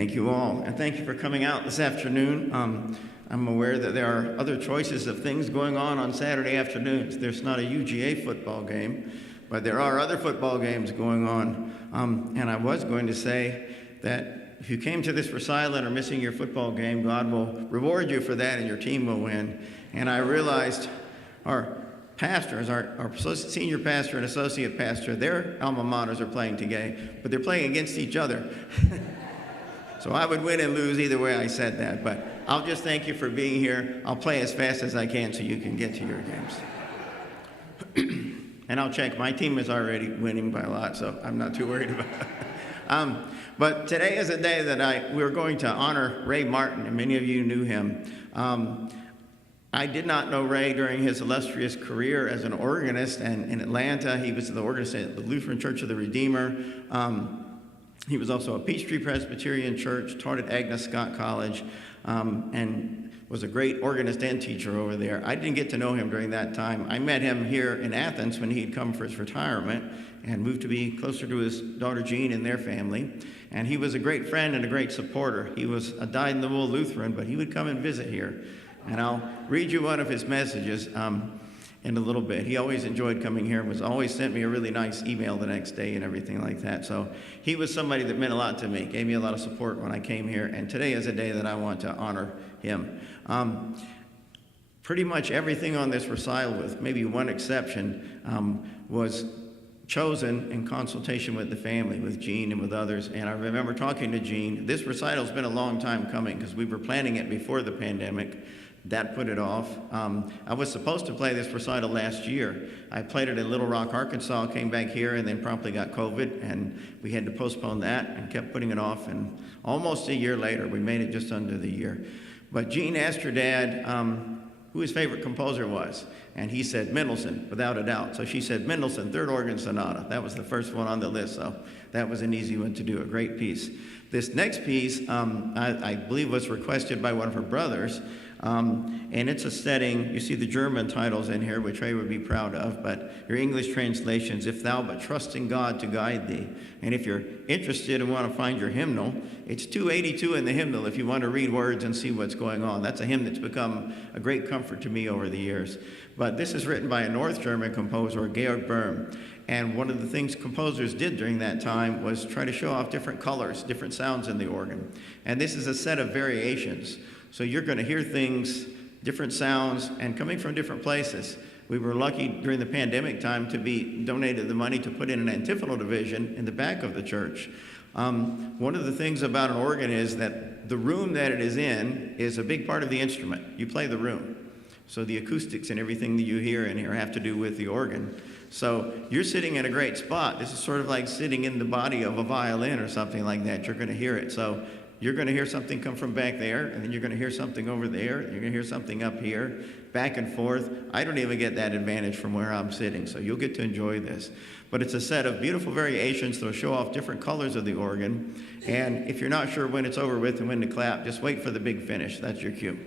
Thank you all, and thank you for coming out this afternoon. I'm aware that there are other choices of things going on Saturday afternoons. There's not a UGA football game, but there are other football games going on. And I was going to say that if you came to this recital and are missing your football game, God will reward you for that and your team will win. And I realized our pastors, our senior pastor and associate pastor, their alma maters are playing today, but they're playing against each other. So I would win and lose either way I said that, but I'll just thank you for being here. I'll play as fast as I can so you can get to your games. And I'll check. My team is already winning by a lot, so I'm not too worried about it. But today is a day that we're going to honor Ray Martin, and many of you knew him. I did not know Ray during his illustrious career as an organist, and in Atlanta, he was the organist at the Lutheran Church of the Redeemer. He was also a Peachtree Presbyterian Church, taught at Agnes Scott College, and was a great organist and teacher over there. I didn't get to know him during that time. I met him here in Athens when he had come for his retirement and moved to be closer to his daughter Jean and their family. And he was a great friend and a great supporter. He was a dyed-in-the-wool Lutheran, but he would come and visit here. And I'll read you one of his messages in a little bit. He always enjoyed coming here and was always sent me a really nice email the next day and everything like that. So he was somebody that meant a lot to me, gave me a lot of support when I came here, and today is a day that I want to honor him. Pretty much everything on this recital, with maybe one exception, was chosen in consultation with the family, with Jean and with others. And I remember talking to Jean. This recital's been a long time coming because we were planning it before the pandemic. That put it off. I was supposed to play this recital last year. I played it in Little Rock, Arkansas, came back here, and then promptly got COVID, and we had to postpone that and kept putting it off. And almost a year later, we made it just under the year. But Jean asked her dad who his favorite composer was, and he said Mendelssohn, without a doubt. So she said Mendelssohn, Third Organ Sonata. That was the first one on the list, so that was an easy one to do, a great piece. This next piece, I believe, was requested by one of her brothers, and it's a setting. You see the German titles in here, which Ray would be proud of, but your English translations, If Thou But Trust in God to Guide Thee. And if you're interested and want to find your hymnal, it's 282 in the hymnal if you want to read words and see what's going on. That's a hymn that's become a great comfort to me over the years. But this is written by a North German composer, Georg Böhm. And one of the things composers did during that time was try to show off different colors, different sounds in the organ. And this is a set of variations. So you're going to hear things, different sounds, and coming from different places. We were lucky during the pandemic time to be donated the money to put in an antiphonal division in the back of the church. One of the things about an organ is that the room that it is in is a big part of the instrument. You play the room. So the acoustics and everything that you hear in here have to do with the organ. So you're sitting in a great spot. This is sort of like sitting in the body of a violin or something like that. You're going to hear it. So you're going to hear something come from back there, and then you're going to hear something over there, and you're going to hear something up here, back and forth. I don't even get that advantage from where I'm sitting, so you'll get to enjoy this. But it's a set of beautiful variations that'll show off different colors of the organ. And if you're not sure when it's over with and when to clap, just wait for the big finish. That's your cue.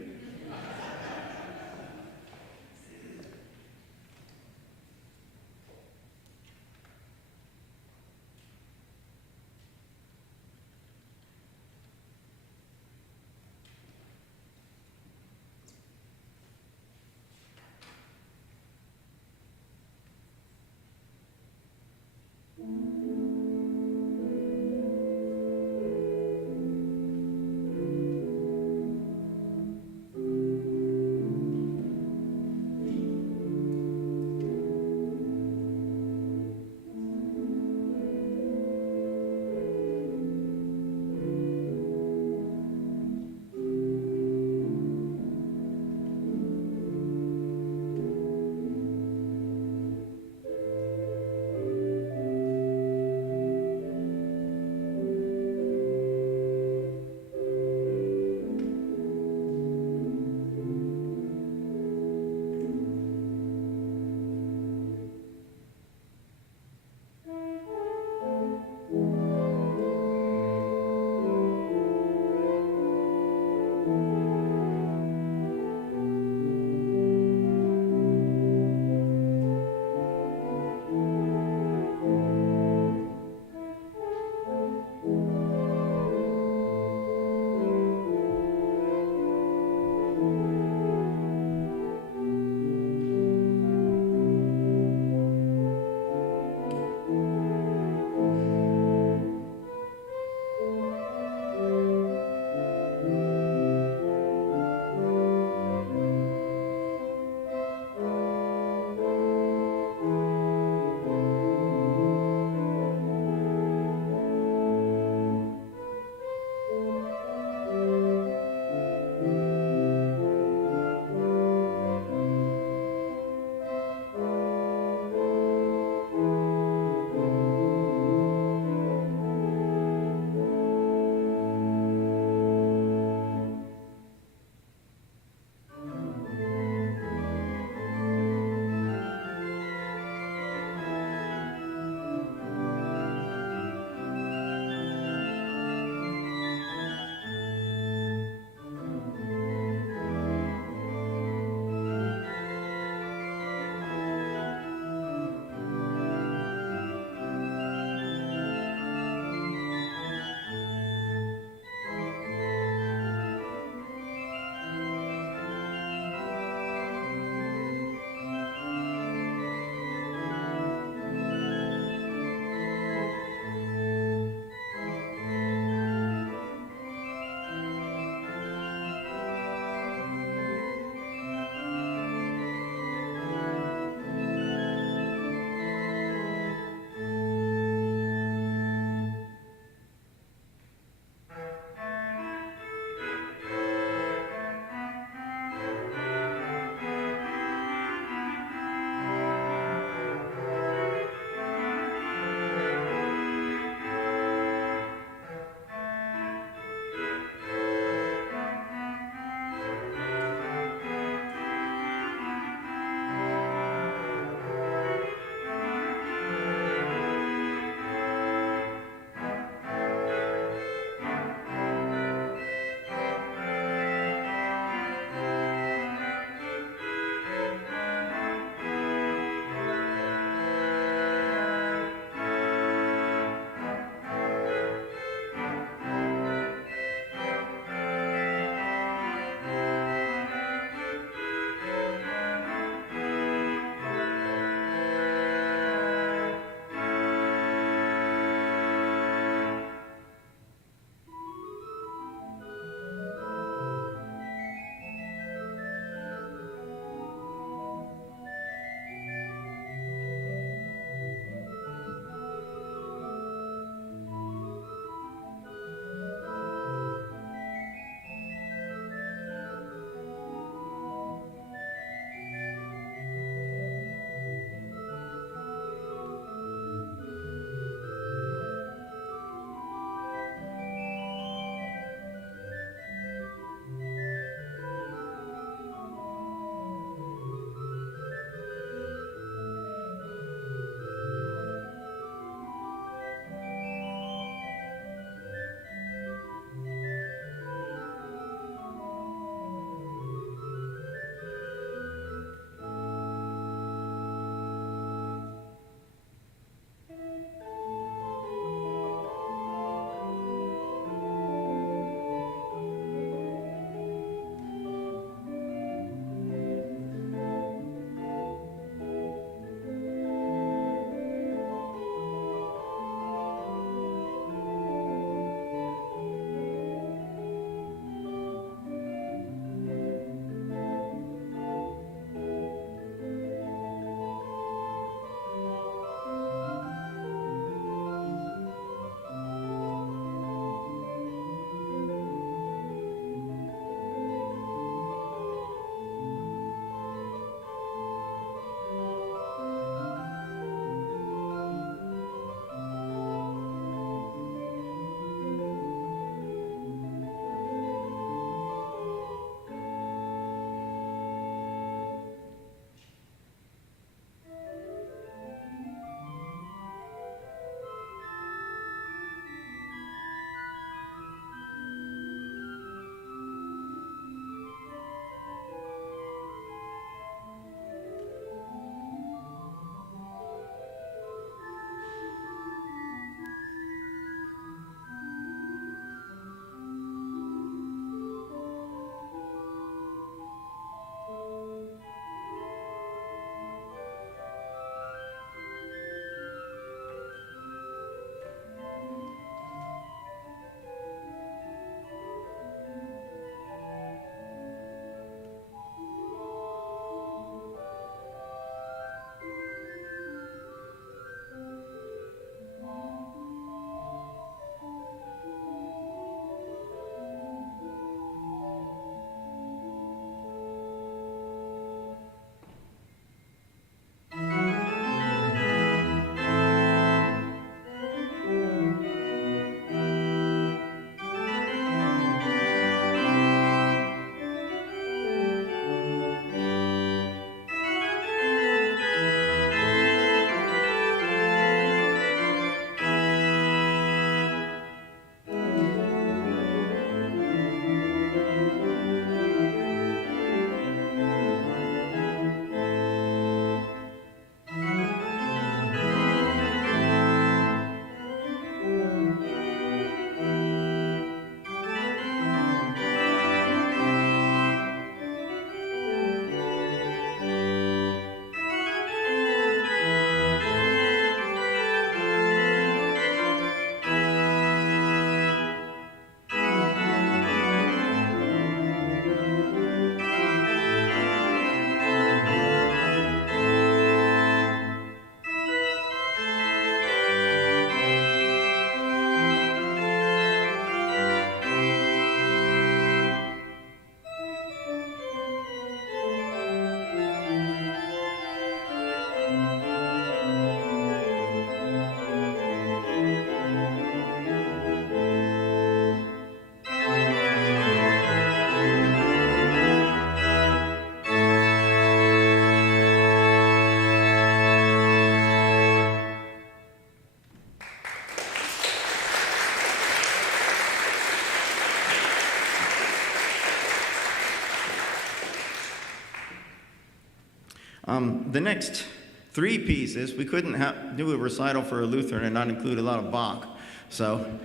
The next three pieces, we couldn't do a recital for a Lutheran and not include a lot of Bach. So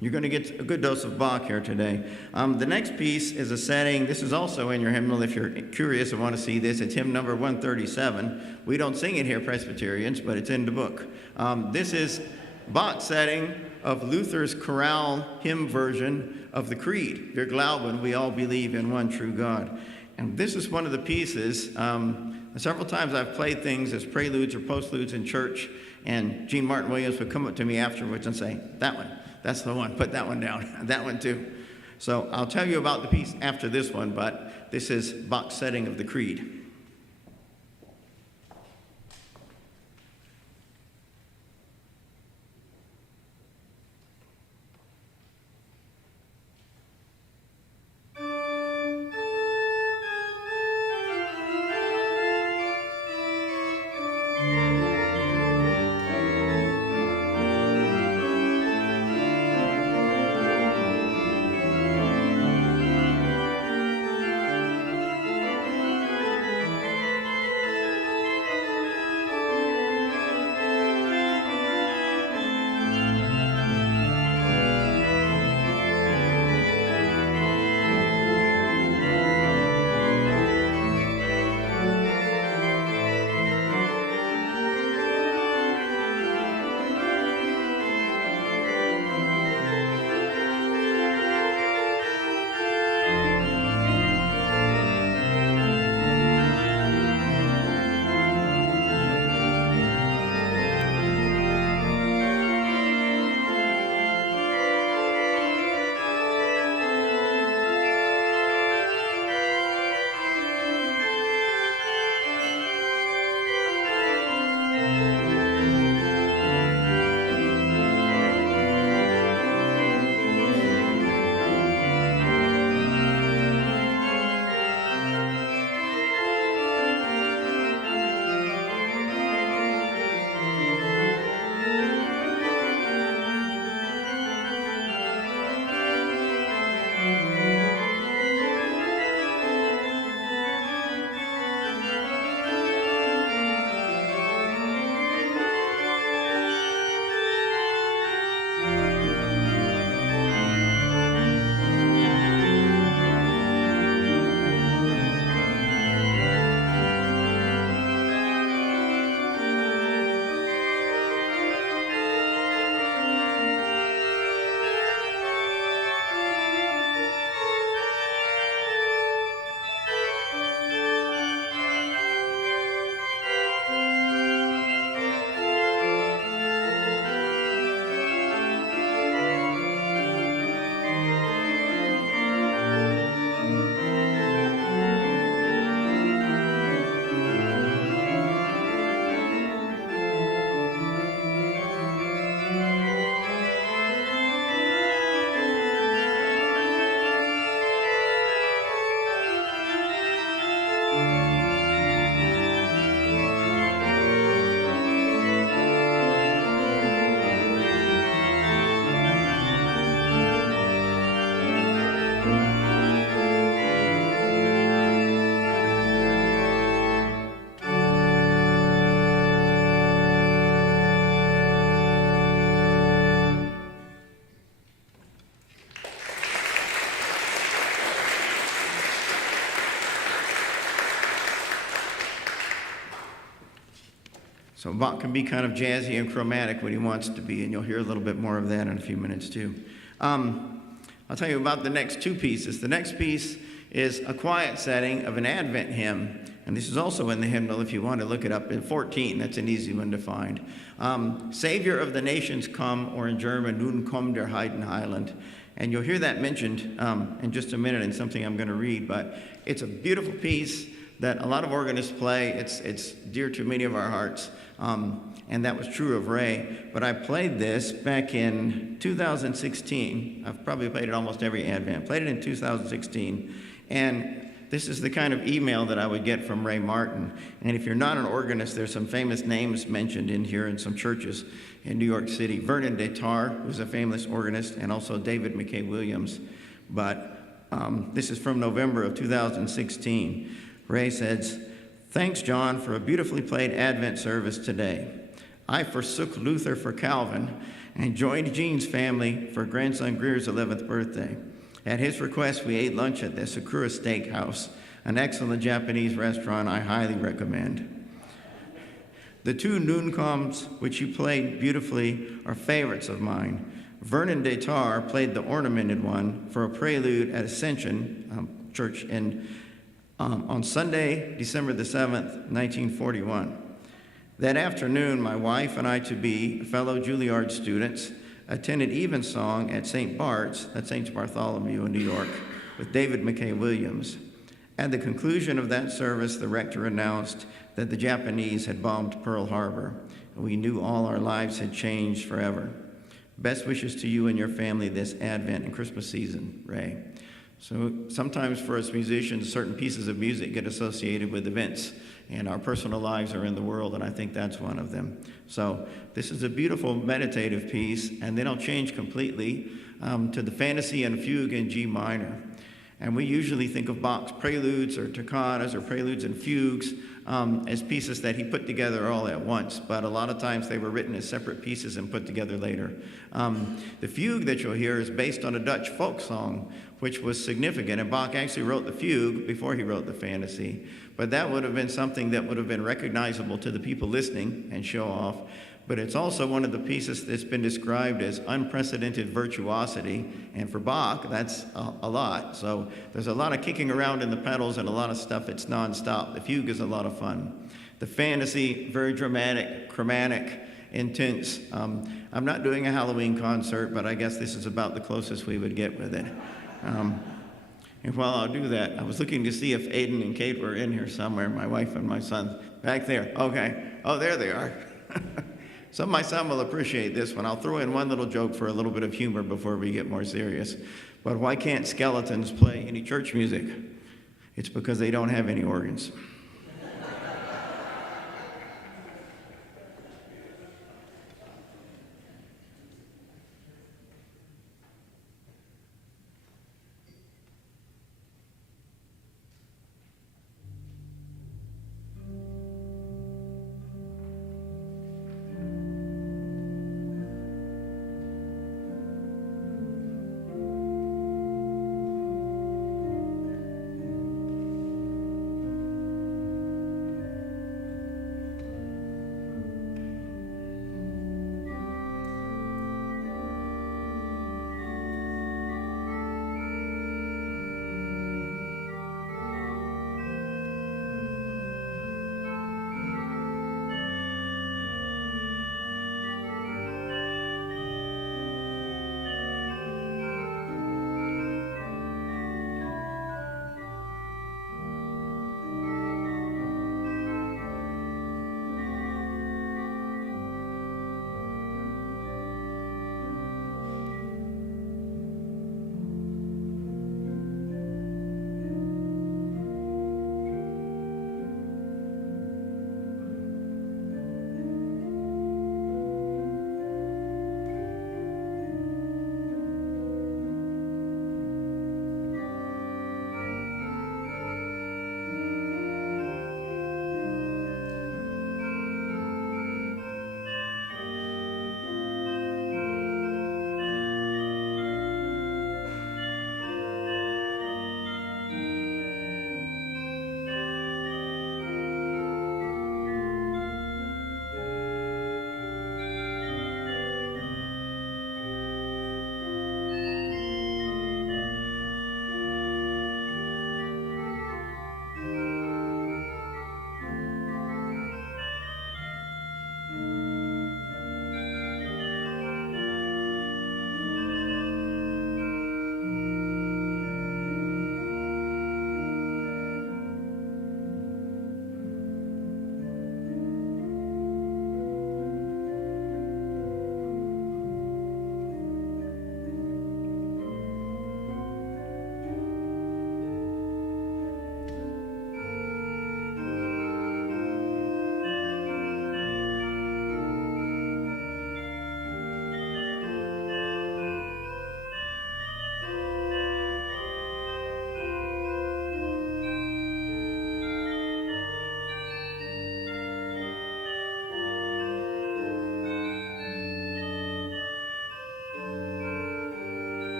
you're going to get a good dose of Bach here today. The next piece is a setting. This is also in your hymnal if you're curious and want to see this. It's hymn number 137. We don't sing it here, Presbyterians, but it's in the book. This is Bach's setting of Luther's chorale hymn version of the Creed. Wir glauben, we all believe in one true God. And this is one of the pieces. Several times I've played things as preludes or postludes in church, and Gene Martin Williams would come up to me afterwards and say, that one, that's the one, put that one down, that one too. So I'll tell you about the piece after this one, but this is Bach's setting of the Creed. So Bach can be kind of jazzy and chromatic when he wants to be, and you'll hear a little bit more of that in a few minutes too. I'll tell you about the next two pieces. The next piece is a quiet setting of an Advent hymn, and this is also in the hymnal if you want to look it up in 14. That's an easy one to find. Savior of the nations come, or in German, Nun komm der Heiden Heiland. And you'll hear that mentioned in just a minute in something I'm going to read, but it's a beautiful piece that a lot of organists play. It's dear to many of our hearts, and that was true of Ray. But I played this back in 2016. I've probably played it almost every Advent. Played it in 2016, and this is the kind of email that I would get from Ray Martin. And if you're not an organist, there's some famous names mentioned in here in some churches in New York City. Vernon DeTar, who's a famous organist, and also David McKay Williams. But this is from November of 2016. Ray says, Thanks, John, for a beautifully played Advent service today. I forsook Luther for Calvin and joined Jean's family for grandson Greer's 11th birthday. At his request, we ate lunch at the Sakura Steakhouse, an excellent Japanese restaurant I highly recommend. The two nooncoms, which you played beautifully, are favorites of mine. Vernon Detar played the ornamented one for a prelude at Ascension Church on Sunday, December the 7th, 1941. That afternoon, my wife and I to-be, fellow Juilliard students, attended Evensong at St. Bart's, at St. Bartholomew in New York, with David McKay Williams. At the conclusion of that service, the rector announced that the Japanese had bombed Pearl Harbor. We knew all our lives had changed forever. Best wishes to you and your family this Advent and Christmas season, Ray. So sometimes for us musicians, certain pieces of music get associated with events, and our personal lives are in the world, and I think that's one of them. So this is a beautiful meditative piece, and then I'll change completely to the Fantasy and Fugue in G minor. And we usually think of Bach's preludes or toccatas or preludes and fugues as pieces that he put together all at once, but a lot of times they were written as separate pieces and put together later. The fugue that you'll hear is based on a Dutch folk song, which was significant, and Bach actually wrote the fugue before he wrote the fantasy, but that would have been something that would have been recognizable to the people listening and show off. But it's also one of the pieces that's been described as unprecedented virtuosity, and for Bach, that's a lot. So there's a lot of kicking around in the pedals and a lot of stuff that's nonstop. The fugue is a lot of fun. The fantasy, very dramatic, chromatic, intense. I'm not doing a Halloween concert, but I guess this is about the closest we would get with it. And while I'll do that, I was looking to see if Aiden and Kate were in here somewhere, my wife and my son. Back there. Okay. Oh, there they are. Some of my son will appreciate this one. I'll throw in one little joke for a little bit of humor before we get more serious. But why can't skeletons play any church music? It's because they don't have any organs.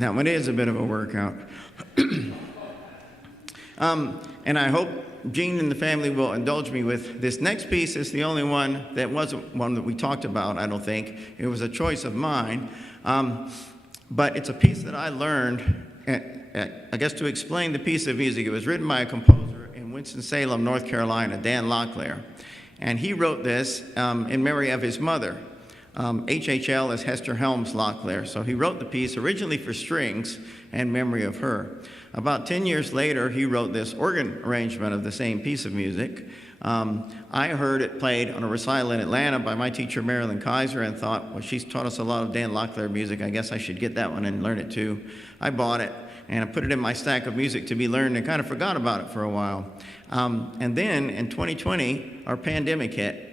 That one is a bit of a workout. And I hope Jean and the family will indulge me with this next piece. Is the only one that wasn't one that we talked about, I don't think. It was a choice of mine. But it's a piece that I learned, I guess, to explain the piece of music. It was written by a composer in Winston-Salem, North Carolina, Dan Locklear. And he wrote this in memory of his mother. HHL is Hester Helms Locklear. So he wrote the piece originally for strings in memory of her. About 10 years later, he wrote this organ arrangement of the same piece of music. I heard it played on a recital in Atlanta by my teacher, Marilyn Kaiser, and thought, well, she's taught us a lot of Dan Locklear music. I guess I should get that one and learn it too. I bought it, and I put it in my stack of music to be learned and kind of forgot about it for a while. And then in 2020, our pandemic hit,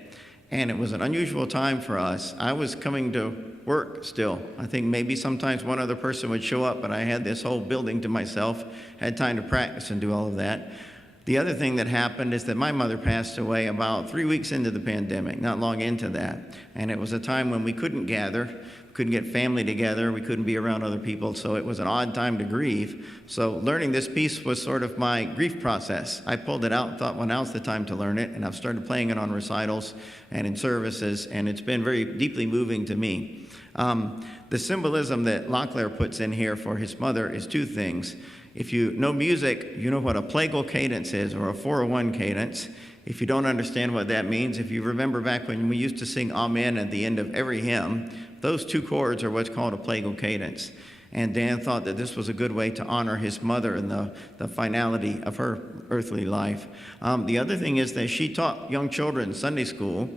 and it was an unusual time for us. I was coming to work still. I think maybe sometimes one other person would show up, but I had this whole building to myself, had time to practice and do all of that. The other thing that happened is that my mother passed away about 3 weeks into the pandemic, not long into that. And it was a time when we couldn't gather, couldn't get family together, we couldn't be around other people, so it was an odd time to grieve. So learning this piece was sort of my grief process. I pulled it out and thought, well, now's the time to learn it, and I've started playing it on recitals and in services, and it's been very deeply moving to me. The symbolism that Locklear puts in here for his mother is two things. If you know music, you know what a plagal cadence is, or a 4/1 cadence. If you don't understand what that means, if you remember back when we used to sing Amen at the end of every hymn, those two chords are what's called a plagal cadence. And Dan thought that this was a good way to honor his mother and the finality of her earthly life. The other thing is that she taught young children Sunday school.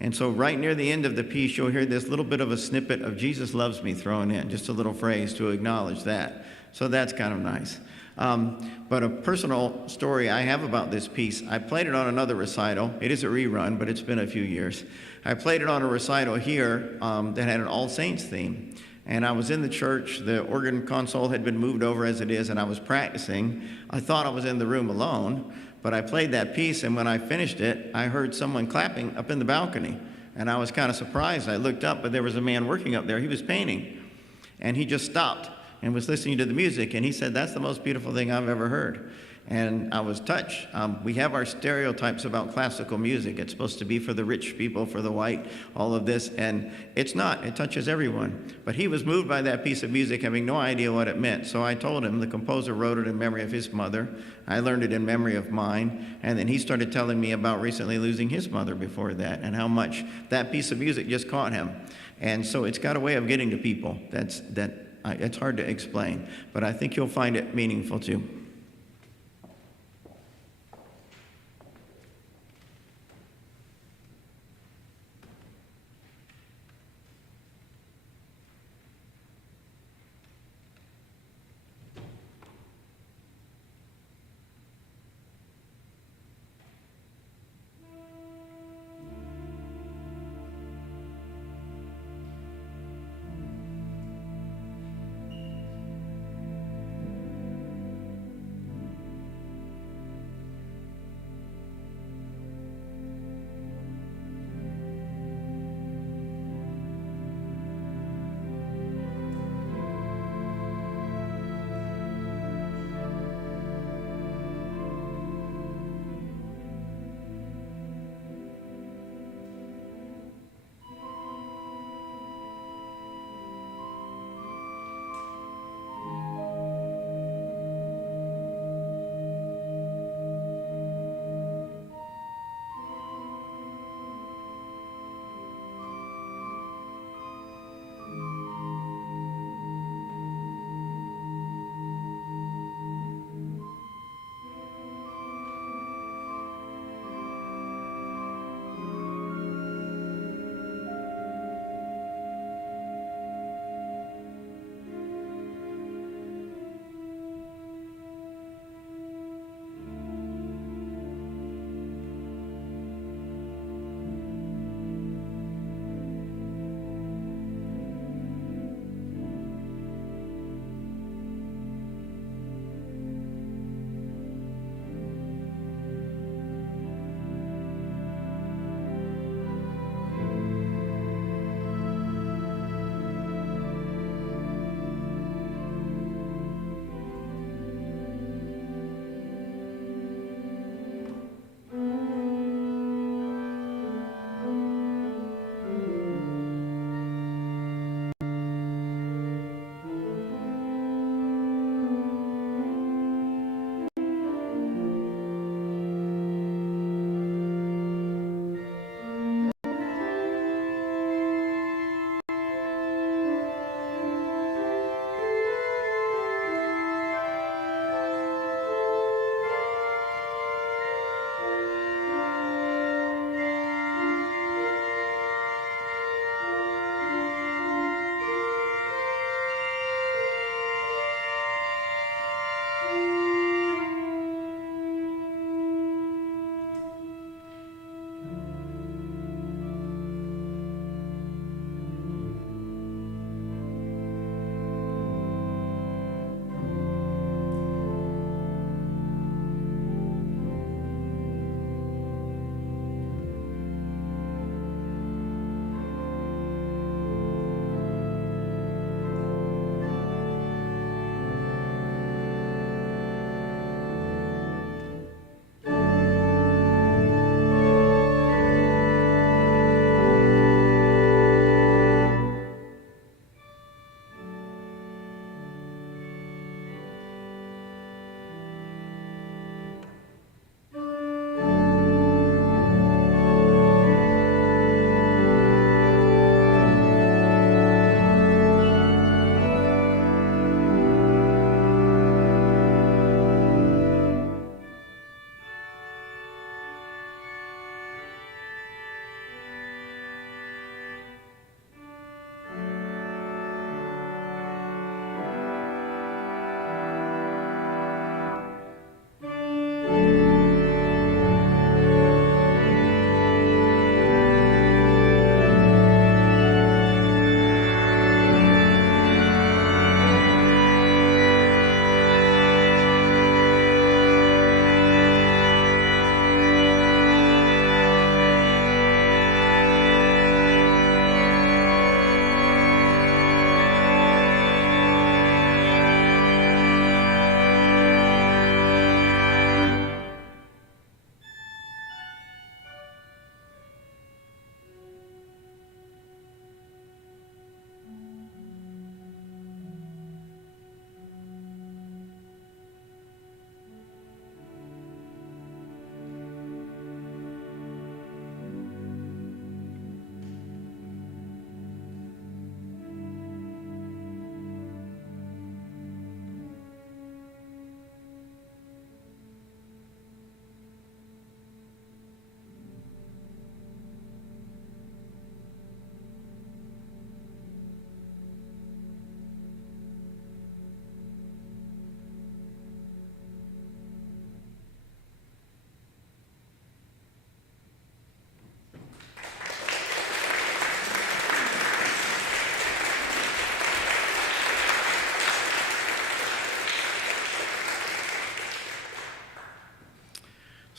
And so right near the end of the piece, you'll hear this little bit of a snippet of Jesus Loves Me thrown in, just a little phrase to acknowledge that. So that's kind of nice. But a personal story I have about this piece, I played it on another recital. It is a rerun, but it's been a few years. I played it on a recital here that had an All Saints theme. And I was in the church. The organ console had been moved over as it is, and I was practicing. I thought I was in the room alone, but I played that piece, and when I finished it, I heard someone clapping up in the balcony. And I was kind of surprised. I looked up, but there was a man working up there. He was painting. And he just stopped and was listening to the music, and he said, "That's the most beautiful thing I've ever heard." And I was touched. We have our stereotypes about classical music. It's supposed to be for the rich people, for the white, all of this, and it's not. It touches everyone. But he was moved by that piece of music, having no idea what it meant. So I told him the composer wrote it in memory of his mother. I learned it in memory of mine. And then he started telling me about recently losing his mother before that, and how much that piece of music just caught him. And so it's got a way of getting to people. It's hard to explain, but I think you'll find it meaningful too.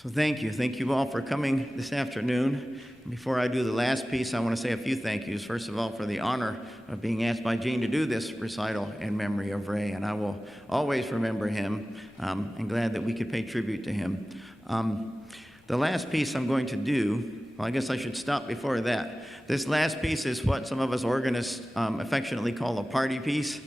So thank you. Thank you all for coming this afternoon. Before I do the last piece, I want to say a few thank yous. First of all, for the honor of being asked by Gene to do this recital in memory of Ray, and I will always remember him, and glad that we could pay tribute to him. The last piece I'm going to do, well, I guess I should stop before that. This last piece is what some of us organists affectionately call a party piece,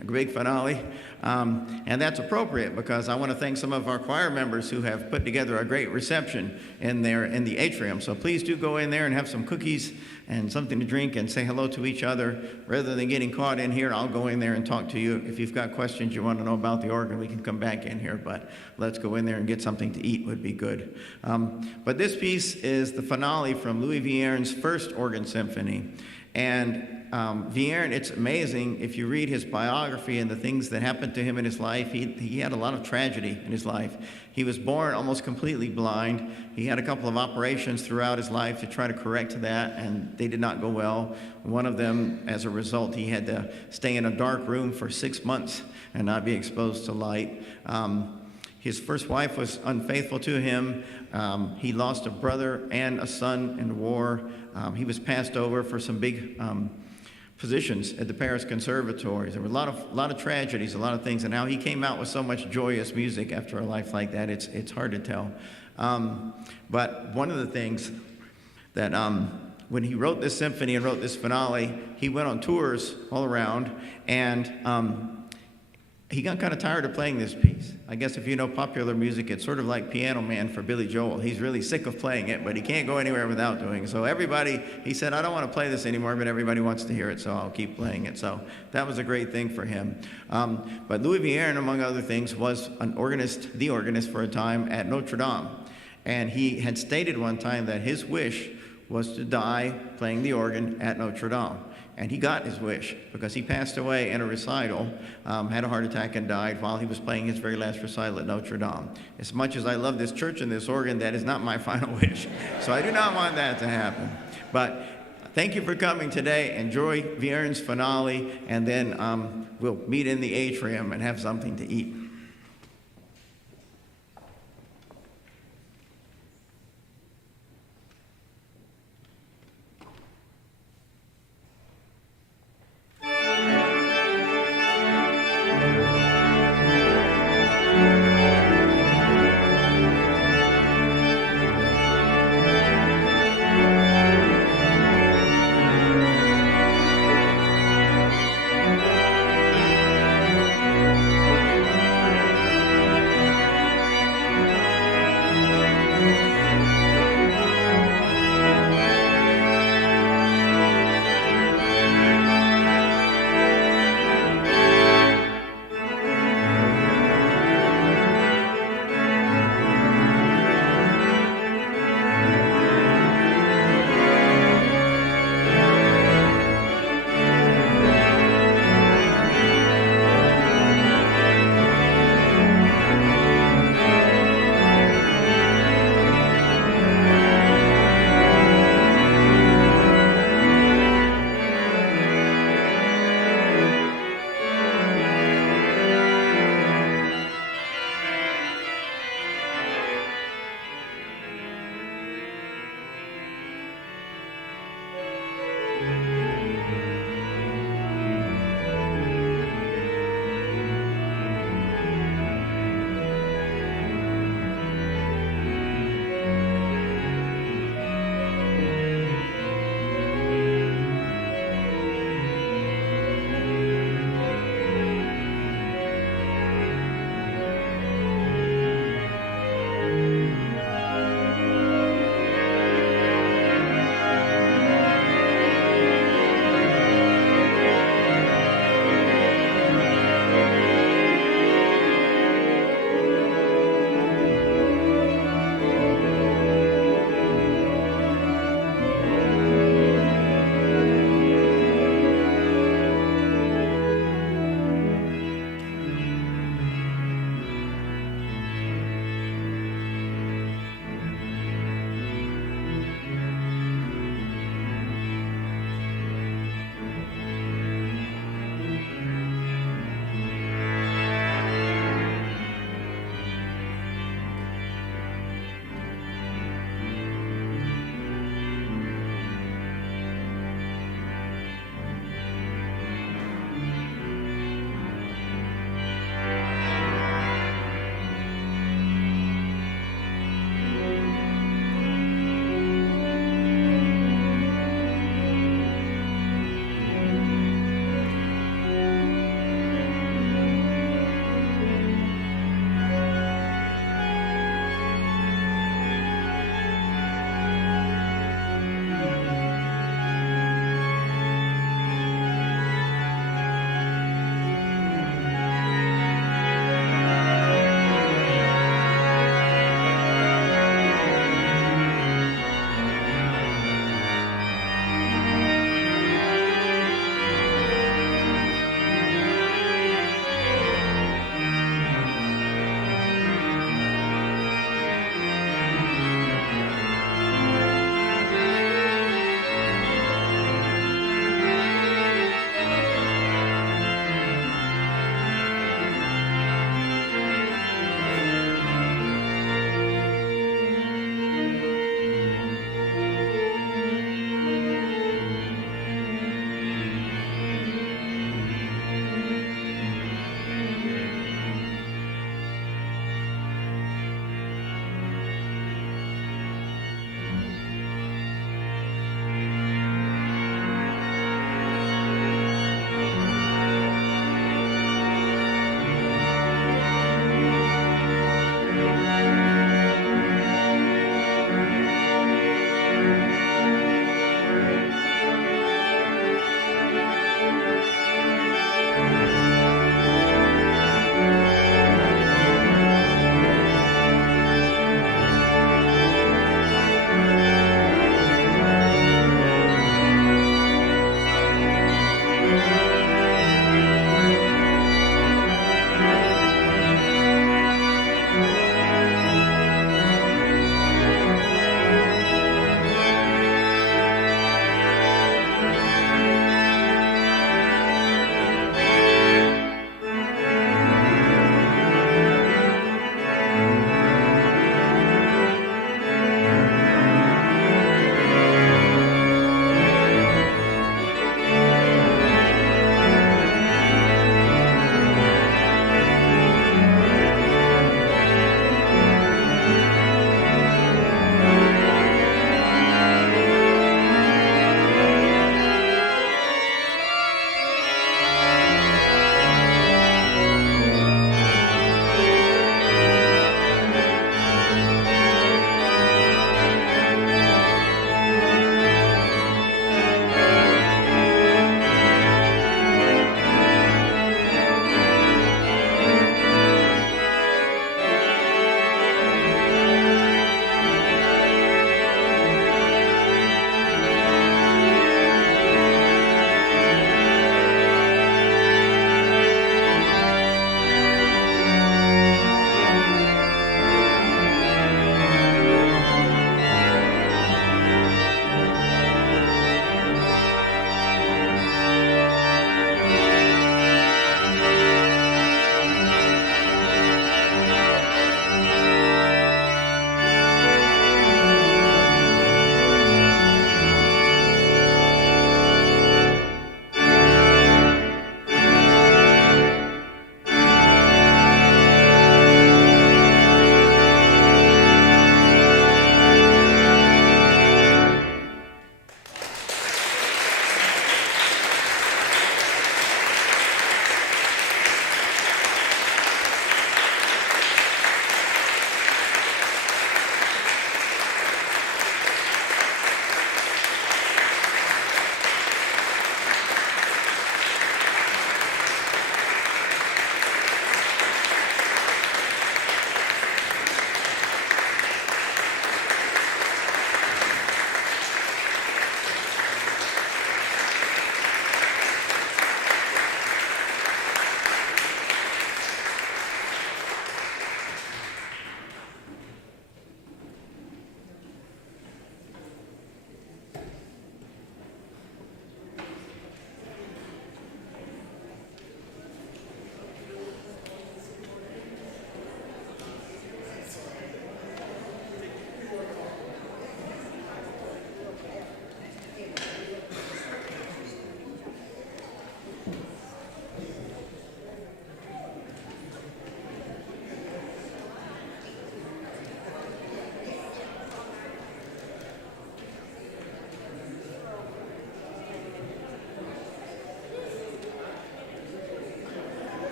a big finale. And that's appropriate because I want to thank some of our choir members who have put together a great reception in the atrium. So please do go in there and have some cookies and something to drink and say hello to each other. Rather than getting caught in here, I'll go in there and talk to you. If you've got questions you want to know about the organ, we can come back in here. But let's go in there and get something to eat would be good. But this piece is the finale from Louis Viern's first organ symphony. And Vierne, it's amazing if you read his biography and the things that happened to him in his life. He had a lot of tragedy in his life. He was born almost completely blind. He had a couple of operations throughout his life to try to correct that, and they did not go well. One of them, as a result, he had to stay in a dark room for 6 months and not be exposed to light. His first wife was unfaithful to him. He lost a brother and a son in the war. He was passed over for some big positions at the Paris conservatories. There were a lot of tragedies, a lot of things, and how he came out with so much joyous music after a life like that, it's hard to tell. But one of the things that when he wrote this symphony and wrote this finale, he went on tours all around, and he got kind of tired of playing this piece. I guess if you know popular music, it's sort of like Piano Man for Billy Joel. He's really sick of playing it, but he can't go anywhere without doing it. So he said, I don't want to play this anymore, but everybody wants to hear it, so I'll keep playing it. So that was a great thing for him. But Louis Vierne, among other things, was the organist for a time at Notre Dame. And he had stated one time that his wish was to die playing the organ at Notre Dame. And he got his wish because he passed away in a recital, had a heart attack and died while he was playing his very last recital at Notre Dame. As much as I love this church and this organ, that is not my final wish. So I do not want that to happen. But thank you for coming today. Enjoy Viern's finale, and then we'll meet in the atrium and have something to eat.